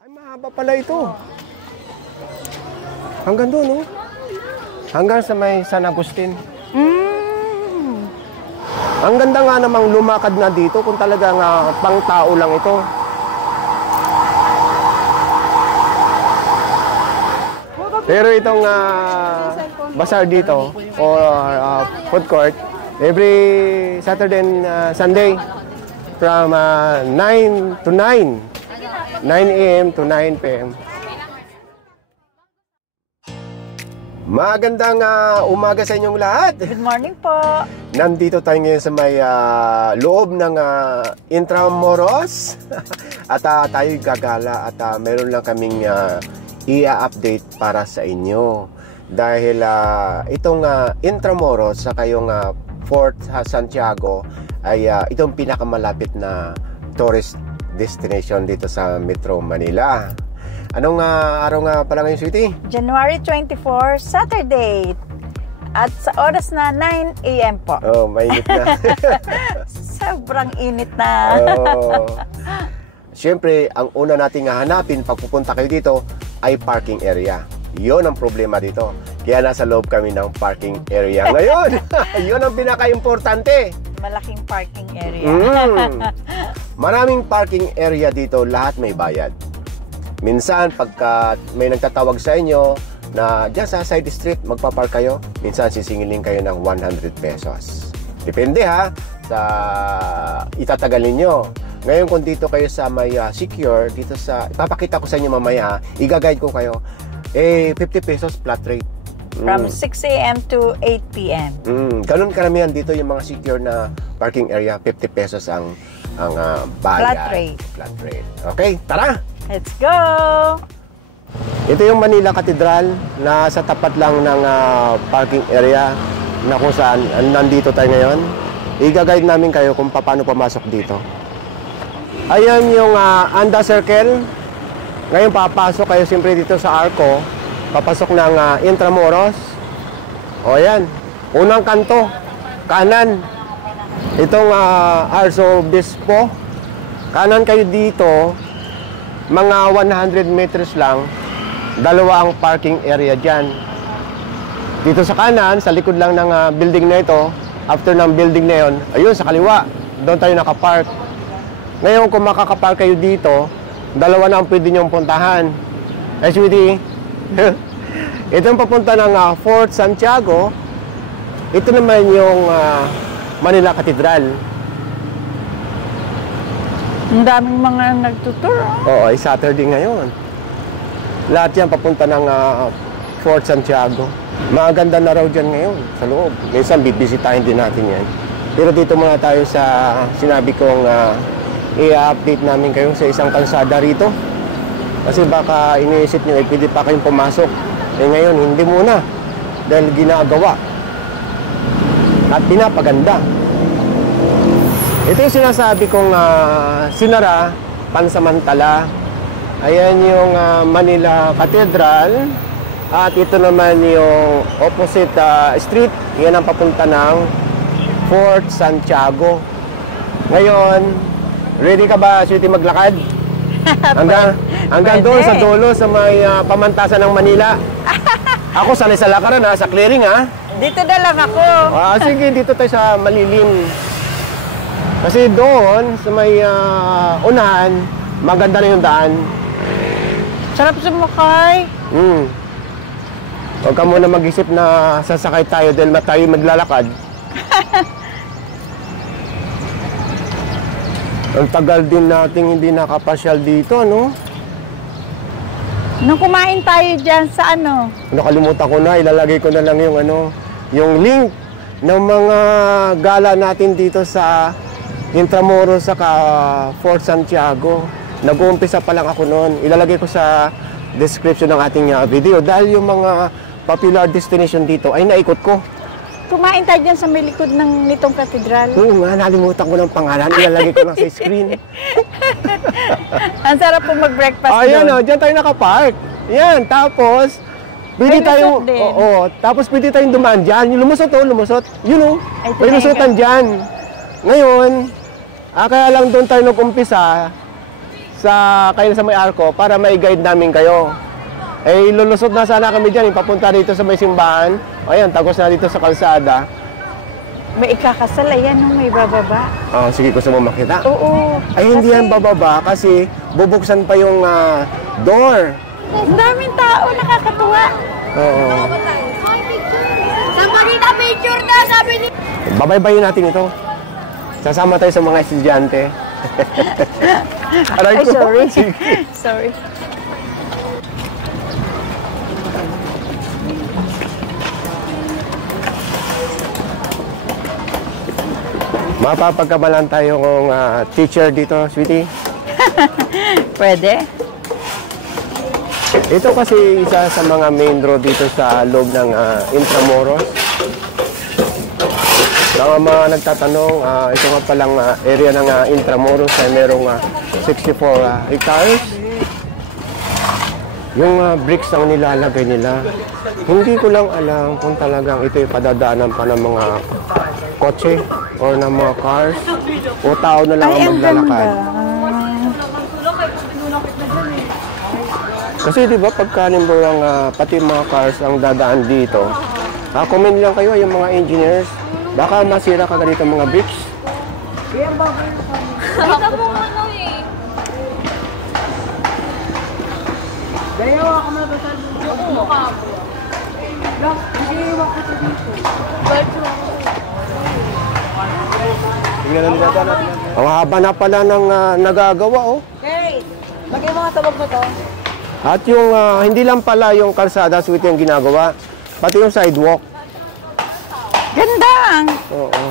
Ay, mahaba pala ito. Hanggang doon, no? Hanggang sa may San Agustin. Ang ganda nga namang lumakad na dito kung talagang pang tao lang ito. Pero itong bazaar dito, o food court, every Saturday and Sunday, from 9 to 9. 9 a.m. to 9 p.m. Magandang umaga sa inyong lahat. Good morning po. Nandito tayo ngayon sa may loob ng Intramuros. At tayo gagala at meron lang kaming i-update para sa inyo. Dahil itong Intramuros sa kayong Fort Santiago ay itong pinakamalapit na tourist destination dito sa Metro Manila. Anong araw nga pala ngayon, sweetie? January 24, Saturday. At sa oras na 9 a.m. po. Oh, mainit na. Sobrang init na. Siyempre, ang una nating hahanapin pag pupunta kayo dito ay parking area. Yon ang problema dito. Kaya nasa loob kami ng parking area ngayon. Yon ang pinaka-importante. Malaking parking area. Maraming parking area dito, lahat may bayad. Minsan, pagka may nagtatawag sa inyo na dyan sa side street, magpapark kayo, minsan sisingilin kayo ng 100 pesos. Depende sa itatagal ninyo. Ngayon kung dito kayo sa may secure, dito sa, ipapakita ko sa inyo mamaya, i-guide ko kayo, 50 pesos flat rate. From 6 a.m. to 8 p.m. Ganun karamihan dito yung mga secure na parking area, 50 pesos ang bayad. Flat rate. Okay, tara! Let's go! Ito yung Manila Cathedral na sa tapat lang ng parking area na kung saan nandito tayo ngayon. I-guide namin kayo kung paano pumasok dito. Ayan yung Anda Circle. Ngayon papasok kayo siyempre dito sa Arco. Papasok ng Intramuros. O ayan, unang kanto, kanan. Itong Arzobispo. Kanan kayo dito, mga 100 meters lang, dalawa ang parking area dyan. Dito sa kanan, sa likod lang ng building na ito, after ng building na yun, ayun sa kaliwa, doon tayo nakapark. Ngayon kung makakapark kayo dito, dalawa na ang pwede nyong puntahan. Ay sweetie, itong papunta ng Fort Santiago, ito naman yung Manila Cathedral. Ang daming mga nagtutur. Oo, ay Saturday ngayon. Lahat yan papunta ng Fort Santiago. Maganda na raw dyan ngayon sa loob. Minsan bibisitahin din natin yan. Pero dito muna tayo sa sinabi kong i-update namin kayo sa isang kalsada rito. Kasi baka iniisip nyo, pwede pa kayong pumasok. Eh ngayon, hindi muna. Dahil ginagawa. At pinapaganda. Ito yung sinasabi kong sinara, pansamantala. Ayan yung Manila Cathedral. At ito naman yung opposite street. Yan ang papunta ng Fort Santiago. Ngayon, ready ka ba, sweetie, maglakad? Hanggang doon sa dulo sa may pamantasan ng Manila. Ako sanay sa lakaran sa clearing Dito na lang ako. Sige, dito tayo sa malilim. Kasi doon sa may unahan, maganda na yung daan. Sarap sumakay. Huwag ka muna mag-isip na sasakay tayo dahil tayo maglalakad. Ang tagal din nating hindi nakapasyal dito, no? Nung kumain tayo dyan sa Nakalimutan ko na, ilalagay ko na lang yung yung link ng mga gala natin dito sa Intramuros sa Fort Santiago. Nag-uumpisa pa lang ako noon. Ilalagay ko sa description ng ating video dahil yung mga popular destination dito ay naikot ko. Kumain tayo dyan sa may likod ng nitong katedral. Oo nga, nalimutan ko ng pangalan. Ilalagay ko lang sa screen. Ang sarap po mag-breakfast doon. Ayan dyan tayo nakapark. Yan, tapos pwede tayong, tapos pwede tayong dumaan dyan. Yung lumusot, lumusot. May lusutan dyan. Ngayon, kaya lang doon tayo nag-umpisa kayo sa may arko para mai-guide namin kayo. Eh, lulusot na sana kami dyan, papunta dito sa may simbahan. Ayan, tagos na dito sa kalsada. May ikakasal, ayan, no, may bababa. Sige, gusto mo makita? Oo. Ay, hindi yan bababa kasi bubuksan pa yung door. Ang daming tao, nakakatuwa. Oo. Somebody na picture na, sabi ni... Babaybayin natin ito. Sasama tayo sa mga estudyante. Aray Ay, ko. sorry. Sige. Sorry. Mapapagkabalan tayo kung teacher dito, sweetie. Pwede? Ito kasi isa sa mga main road dito sa loob ng Intramuros. Sa mga nagtatanong, ito nga palang area ng Intramuros ay merong 64 hectares. Yung bricks ang nilalagay nila. Hindi ko lang alam kung talagang ito ay padadaanan pa ng mga kotse or ng mga cars o tao na lang Ay, ang ang maglalakad. ganda. Kasi di ba pagka pati mga cars ang dadaan dito, comment lang kayo yung mga engineers, baka masira ka ganito mga bricks. Kita mo ano eh. Mukha mo. Ang haba na pala ng nagagawa, oh. Hey, lagay mga tabag mo to. At yung hindi lang pala yung kalsada sweet yung ginagawa, pati yung sidewalk. Ganda. Oo.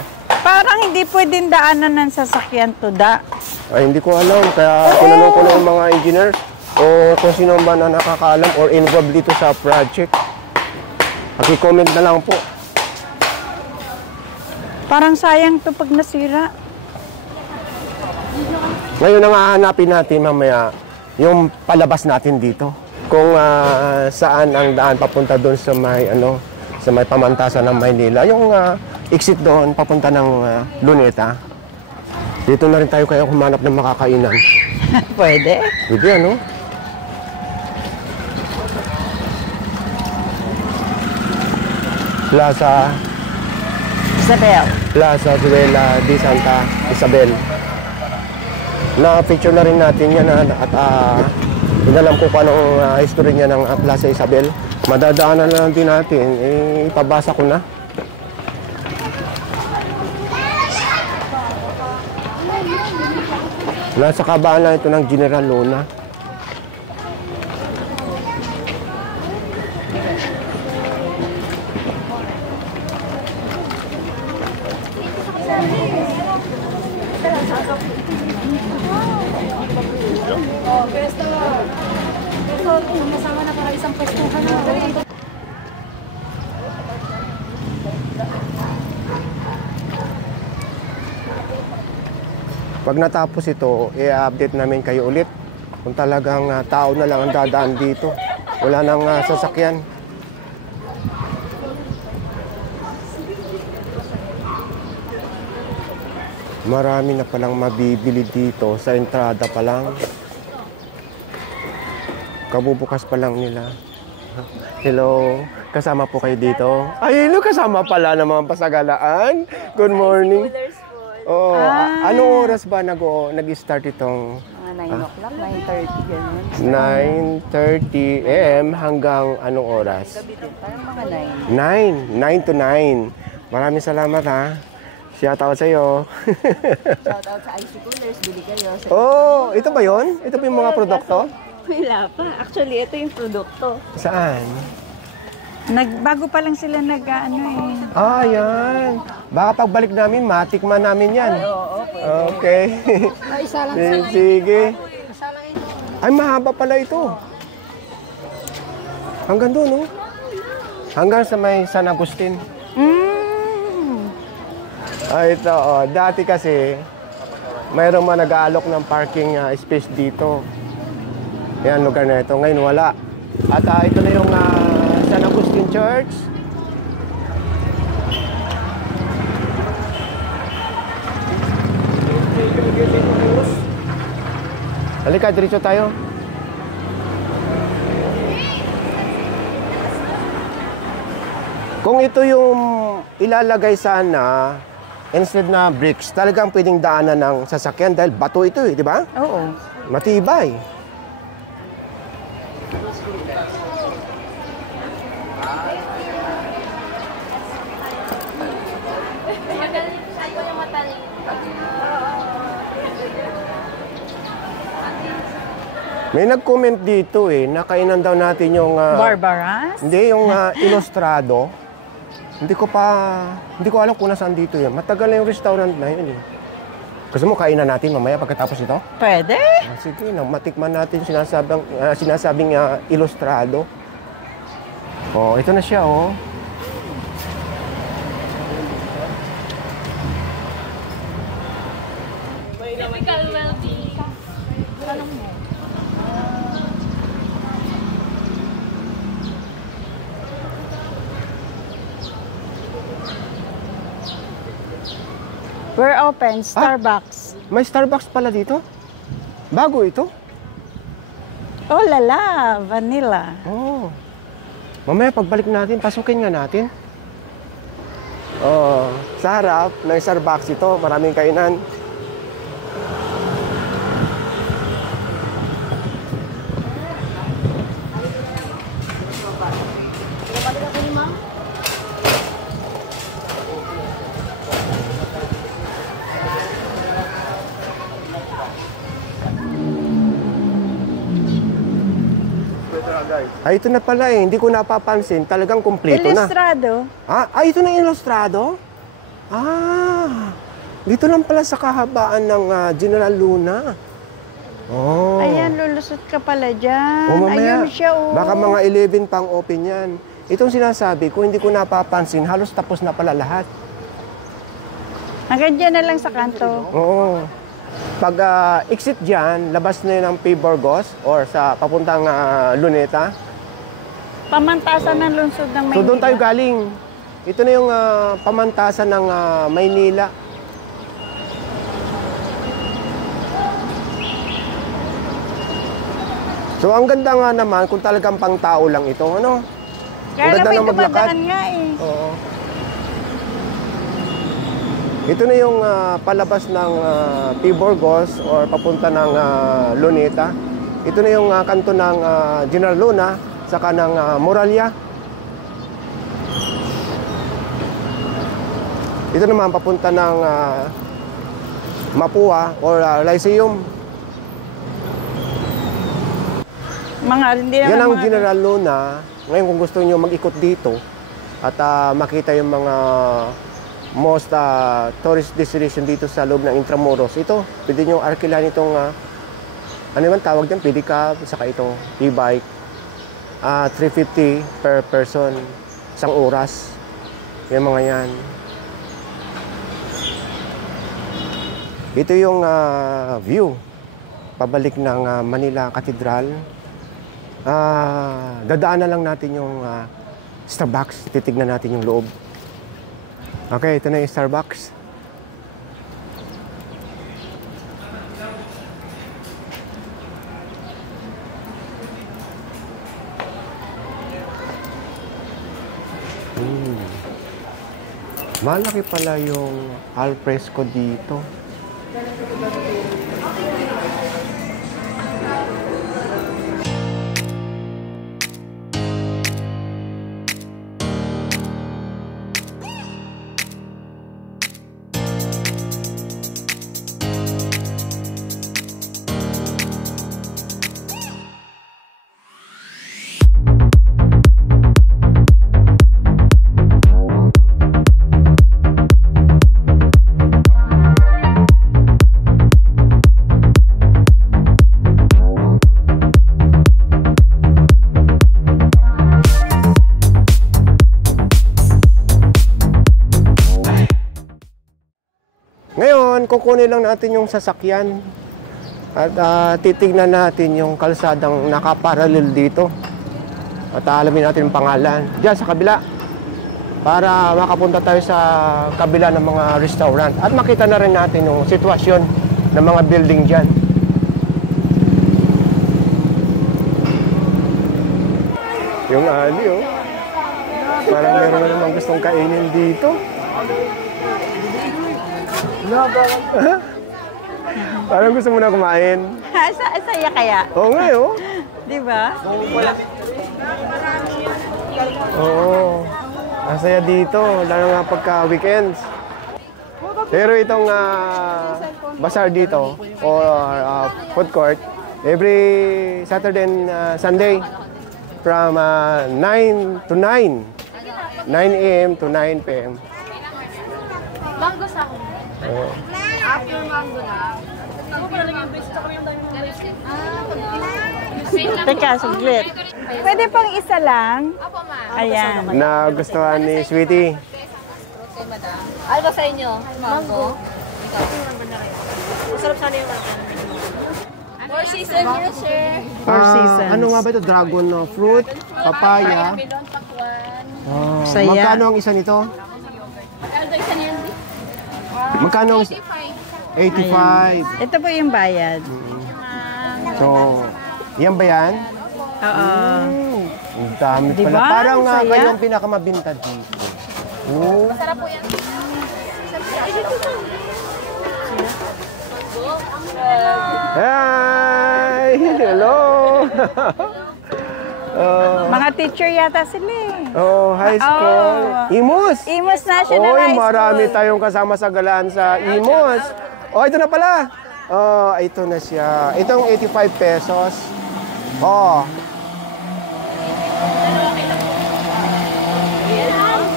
Parang hindi pwedeng daanan ng sasakyan to da. Ay, hindi ko alam. Kaya tinanong ko na yung mga engineers o kung sino ba na nakakaalam or involved dito sa project. Paki-comment na lang po. Parang sayang to pag nasira. Ngayon ang hahanapin natin mamaya yung palabas natin dito. Kung saan ang daan papunta doon sa may pamantasan ng Maynila. Yung exit doon papunta ng Luneta. Dito na rin tayo kaya humanap ng makakainan. Pwede? Pwede ano? Plaza Zuela de Santa Isabel. Na-picture na rin natin yan at inalam ko kung anong history niya ng Plaza Isabel. Madadaanan na lang din natin. Ipabasa ko na. Nasa kabaan lang ito ng General Luna. Masama na para isang pwestuhan na. Pag natapos ito, i-update namin kayo ulit. Kung talagang tao na lang ang dadaan dito. Wala nang sasakyan. Marami na palang mabibili dito sa entrada pa lang. Kabubukas pa lang nila. Hello, kasama po kayo dito? Ay, hello, kasama pala ng mga pasagalaan. Good morning. Oh, anong oras ba nag-start itong? Mga 9 o'clock, 9:30 ganun. 9:30 AM hanggang anong oras? Gabi din, parang mga 9 to 9. Maraming salamat ha. Shout out sa'yo. Shoutout sa IC Coolers, bili kayo. Oh, ito ba yon? Ito ba yung mga produkto? Wala pa. Actually, ito yung produkto. Saan? Bago pa lang sila nag-ano eh. Ah, yan. Baka pagbalik namin, matikman namin yan. Okay. Ay, isa lang. Sige. Ay, mahaba pala ito. Hanggang doon, no? Hanggang sa may San Agustin. Ay, ito, oh. Dati kasi, mayroong mga nag-aalok ng parking space dito. Yan, lugar na ito. Ngayon, wala. At ito na yung San Agustin Church. Halika, diretso tayo. Kung ito yung ilalagay sana, instead na bricks, talagang pwedeng daanan ng sasakyan dahil bato ito eh, di ba? Oo. Matibay. May nag-comment dito eh, nakainan daw natin yung... Barbaras? Hindi, yung ilustrado. Hindi ko alam kung nasaan dito yan. Matagal na yung restaurant na yun eh. Gusto mo kainan natin mamaya pagkatapos ito? Pwede. Sige, matikman natin sinasabing ilustrado. Oh, ito na siya oh. We're open, Starbucks. May Starbucks pala dito? Bago ito? Oh, lala, vanilla. Oh. Mamaya pagbalik natin, pasukin nga natin. Oh, sa harap ng Starbucks ito, maraming kainan. Ay, ito na pala eh. Hindi ko napapansin. Talagang kumpleto na. Ilustrado. Ito na yung ilustrado? Dito lang pala sa kahabaan ng General Luna. Oh. Ayan, lulusot ka pala dyan. Mamaya, Ayun siya, oh. baka mga 11 pang open yan. Itong sinasabi ko, hindi ko napapansin. Halos tapos na pala lahat. Hanggang dyan na lang sa kanto. Oo. Pag exit dyan, labas na yun ng P. Burgos or sa papuntang Luneta. Pamantasan ng lungsod ng Maynila. So doon tayo galing. Ito na yung pamantasan ng Maynila. So ang ganda nga naman kung talagang pang tao lang ito, ano? Kaya ang ganda may na maglakad. dumadaan nga eh. Oo. Ito na yung palabas ng P. Burgos or papunta ng Luneta. Ito na yung kanto ng General Luna saka ng Moralia. Ito naman papunta ng Mapua or Lyceum. Hindi Yan ang mga- General Luna. Ngayon kung gusto niyo mag-ikot dito at makita yung mga most tourist destination dito sa loob ng Intramuros, ito, pwede nyo arkilan itong ano naman tawag dyan, pedicab, saka ito, e-bike. 350 per person, isang oras. Yung mga yan. Ito yung view pabalik ng Manila Cathedral. Dadaan na lang natin yung Starbucks. Titignan natin yung loob. Okay, ito na yung Starbucks. Malaki pala yung al fresco dito. Ngayon, kukunin lang natin yung sasakyan at titignan natin yung kalsadang nakaparallel dito at alamin natin yung pangalan diyan sa kabila para makapunta tayo sa kabila ng mga restaurant at makita na rin natin yung sitwasyon ng mga building diyan. Yung ali, oh. Parang meron na namang gustong kainin dito. Parang gusto mo na kumain. Saya kaya. Oo nga, oh. Di ba? Oo. Masaya dito, lalo nga pagka weekends. Pero itong bazaar dito, or food court, every Saturday and Sunday, from 9 to 9. 9 a.m. to 9 p.m. Mango sa ako. Oo. After mango na. Ako pala lang yung base. Tsaka yung dami ng base. Teka, saglit. Pwede pang isa lang? Apo, ma. Ayan. Nagustuhan ni Sweetie. Ano ba sa inyo? Mango. Masarap sana yung natin. Four season yun, sir. Four seasons. Ano nga ba ito? Dragon fruit, papaya. Melon, pakwan. Oh, Saya. magkano ang isa nito? Ano daw isa niyan? Magkano ang 85. Ito po yung bayad. So, yan ba yan? Oo. Ang dami Diba? pala. Parang Saya. kayo ang pinakamabinta dito. Oh. Masarap po yan. Hi! Hello! Mga teacher yata sila eh. Oh, high school. Imus! Imus National Oy, High School. marami tayong kasama sa galaan sa Imus. Oh, ito na pala. Oh, ito na siya. Itong 85 pesos. Oh.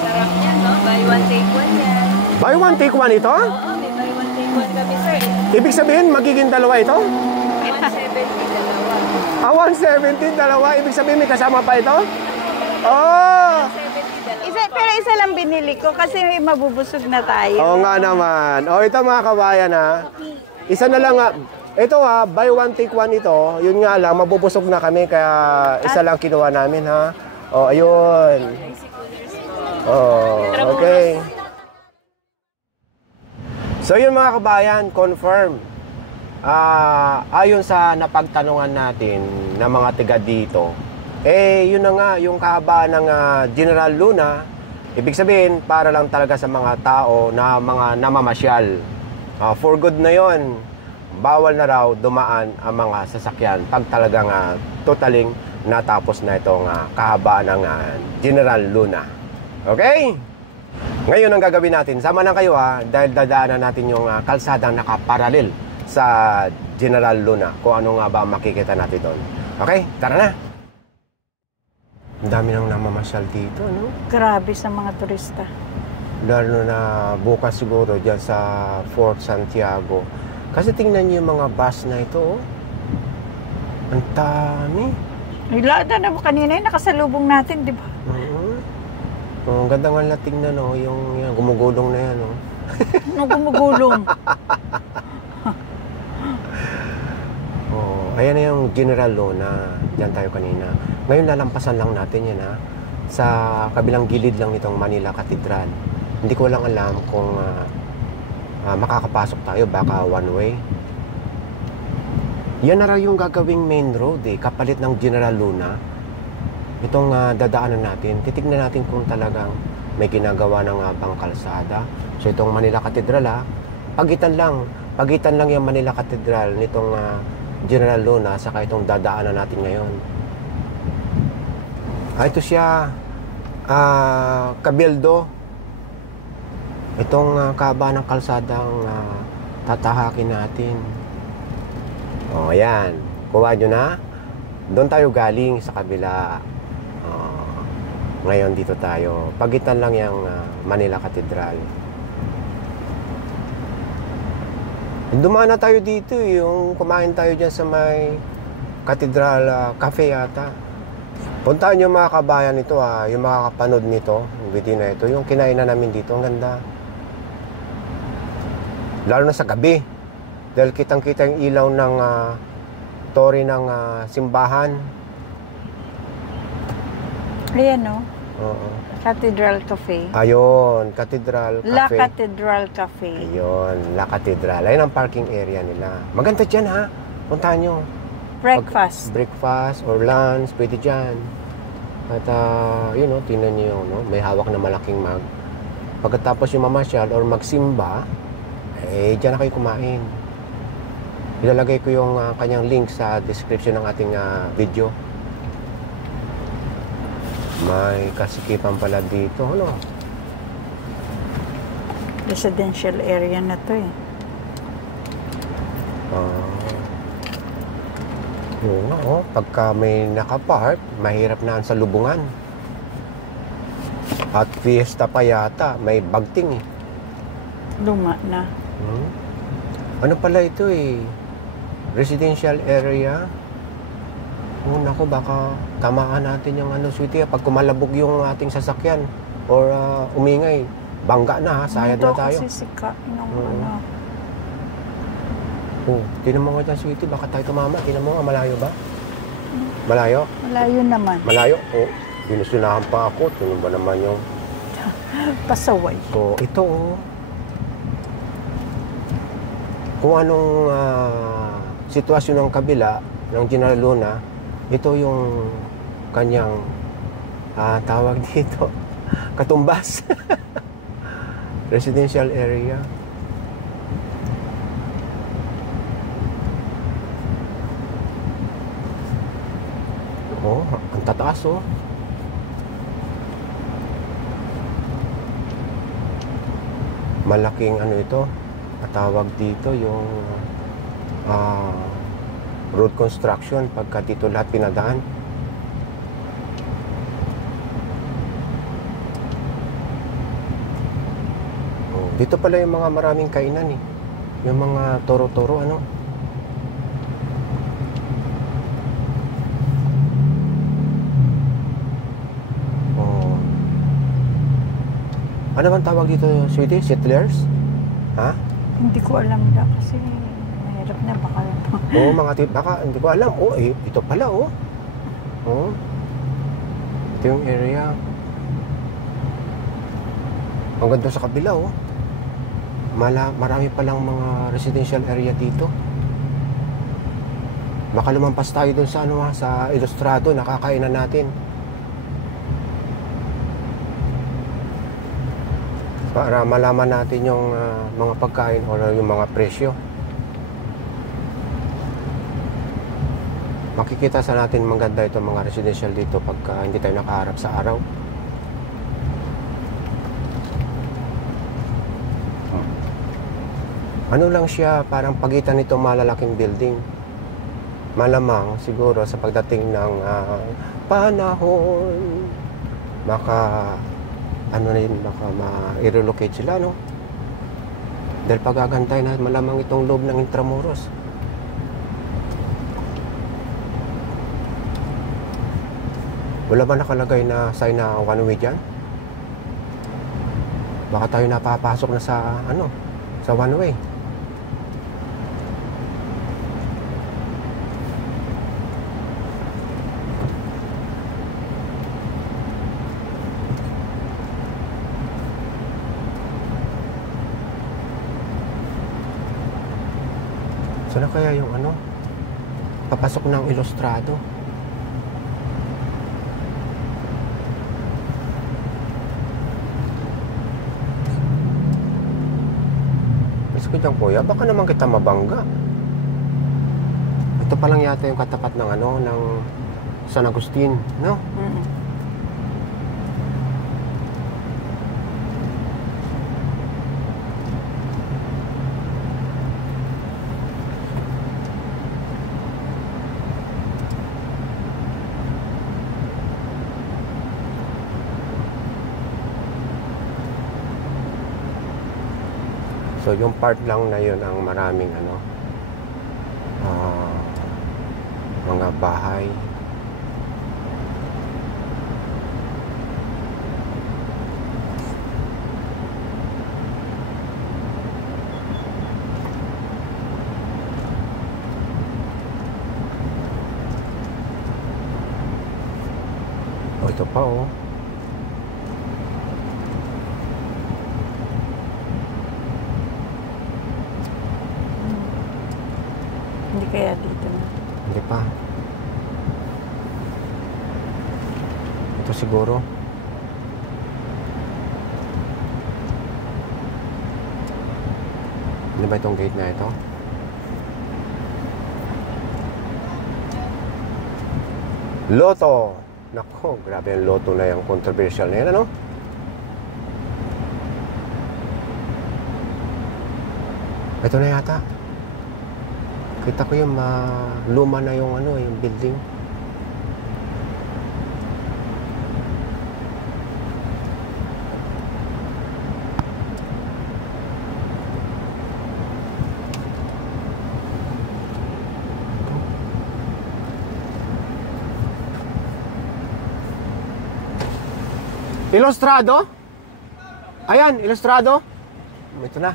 Sarap yan, no? Buy one, take one yan. Buy one, take one ito? Oo, may buy one, take one kami, sir. Ibig sabihin, magiging dalawa ito? 170 dalawa. 170, dalawa. Ibig sabihin, may kasama pa ito? Oh! 70 dalawa. Pero isa lang binili ko kasi mabubusog na tayo. Oo nga naman. Oh, ito mga kabayan ha. Isa na lang ito buy one take one ito. Yun nga lang, mabubusog na kami kaya isa lang kinuha namin ha. Oh, ayun. Oh, okay. So yun mga kabayan, confirm. Ayon sa napagtanungan natin ng mga tiga dito, yun na nga, yung kahabaan ng General Luna, ibig sabihin, para lang talaga sa mga tao na mga namamasyal. For good na yon, bawal na raw dumaan ang mga sasakyan pag talagang totaling natapos na itong kahabaan ng General Luna. Okay? Ngayon ang gagawin natin, sama na kayo dahil dadaanan natin yung kalsadang nakaparalel sa General Luna. Kung ano nga ba makikita natin doon. Okay? Tara na! Ang dami nang namamasyal dito, no? Grabe sa mga turista. Lalo na bukas siguro dyan sa Fort Santiago. Kasi tingnan niyo yung mga bus na ito, oh. Ang dami. Nilada na mo kanina yung nakasalubong natin, di ba? Ang ganda nga na tingnan, oh, yung gumugulong na yan, oh. Ano gumugulong? Oh, ayan na yung General Luna. Diyan tayo kanina. Ngayon lalampasan lang natin yan sa kabilang gilid lang nitong Manila Cathedral. Hindi ko lang alam kung makakapasok tayo, baka one way. Yan na raw yung gagawing main road kapalit ng General Luna. Itong dadaanan natin, titignan natin kung talagang may ginagawa ng bang kalsada. So itong Manila Cathedral pagitan lang yung Manila Cathedral nitong General Luna saka itong dadaanan natin ngayon. Ito siya, Cabildo. Itong kaba ng kalsadang tatahakin natin. O, ayan. Kuha nyo na. Doon tayo galing sa kabila. Ngayon dito tayo. Pagitan lang yung Manila Cathedral. Dumaan na tayo dito. Yung kumain tayo dyan sa may Cathedral Cafe yata. Puntahan nyo mga kabayan ito yung makakapanood nito, yung video na ito, yung kinainan namin dito, ang ganda. Lalo na sa gabi, dahil kitang-kita yung ilaw ng tori ng simbahan. Ayan, no? Oo. Cathedral Cafe. Ayun, Cathedral Cafe. La Cathedral Cafe. Ayun, La Cathedral. Ayun ang parking area nila. Maganda dyan Puntahan nyo. Breakfast. Breakfast or lunch, pwede dyan. At yun, no, tingnan niyo yung, no, may hawak na malaking mug. Pagkatapos yung mamasyal or magsimba, dyan na kayo kumain. Ilalagay ko yung kanyang link sa description ng ating video. May kasikipan pala dito, ano? Residential area na to eh. Yun nga, oh. Pagka may nakapark, mahirap na sa lubungan. At fiesta pa yata, may bagting eh. Luma na. Ano pala ito eh? Residential area. Oh, naku, baka tamaan natin yung ano, sweetie. Pag kumalabog yung ating sasakyan or umingay, bangga na ha, sayad na tayo. Kasi sika ng ano. Oh, tinan mo nga dyan, sweetie, baka tayo tumama. Tinan mo nga, malayo ba? Malayo? Malayo naman. Malayo? Oh, binusunahan pa ako. Tinan ba naman yung... Pasaway. So, ito oh. Kung anong sitwasyon ng kabila ng General Luna, ito yung kanyang tawag dito, katumbas. Residential area. Oh, ang tataas oh. Malaking ano ito, tawag dito yung road construction pagka dito lahat pinadaan. Oh, dito pala yung mga maraming kainan eh. Yung mga toro-toro ano. Oh. Ano bang tawag dito, sweetie? Settlers? Ha? Hindi ko alam na kasi mahirap na baka. Oo, mga baka hindi ko alam. Oh, ito pala oh. Oh. Ito yung area. Ang ganda sa kabila oh. Marami palang mga residential area dito. Baka lumampas tayo dun sa ano sa Ilustrado, nakakainan natin. Para malaman natin yung mga pagkain o yung mga presyo. Makikita sa natin maganda ito mga residential dito pagka hindi tayo nakaharap sa araw. Ano lang siya, parang pagitan nito malalaking building. Malamang siguro sa pagdating ng panahon, baka ano na yun, baka ma-relocate sila, no? Dahil pagagantay na malamang itong loob ng Intramuros. Wala ba nakalagay na sign na one way dyan? Baka tayo napapasok na sa, ano, sa one way. Sana kaya yung ano, papasok ng Ilustrado. Gusto ko dyan, kuya, baka naman kita mabangga. Ito pa lang yata yung katapat ng ano, ng San Agustin, no? So yung part lang na yun ang maraming ano, mga bahay. Oh, ito pa oh. Hindi kaya dito na. Hindi pa. Ito Ito siguro. Ano ba itong gate na ito? Lotto! Nako, grabe ang Lotto na yung controversial na yan, ano? Ito na yata. Kita ko yung luma na yung ano, yung building. Ilustrado? Ayan, ilustrado. Ito na.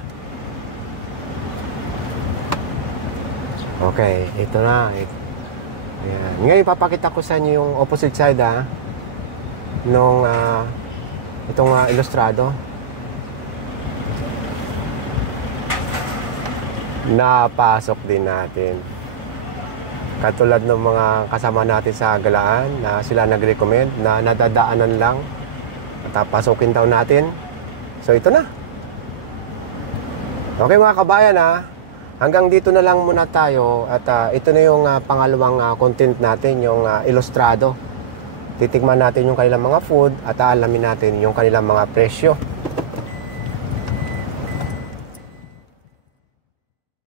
Okay, ito na. Ayan. Ngayon, ipapakita ko sa inyo yung opposite side, nung itong ilustrado. Napasok din natin. Katulad ng mga kasama natin sa galaan na sila nag-recommend na nadadaanan lang at pasukin daw natin. So ito na. Okay mga kabayan, hanggang dito na lang muna tayo at ito na yung pangalawang content natin, yung ilustrado. Titigman natin yung kanilang mga food at aalamin natin yung kanilang mga presyo.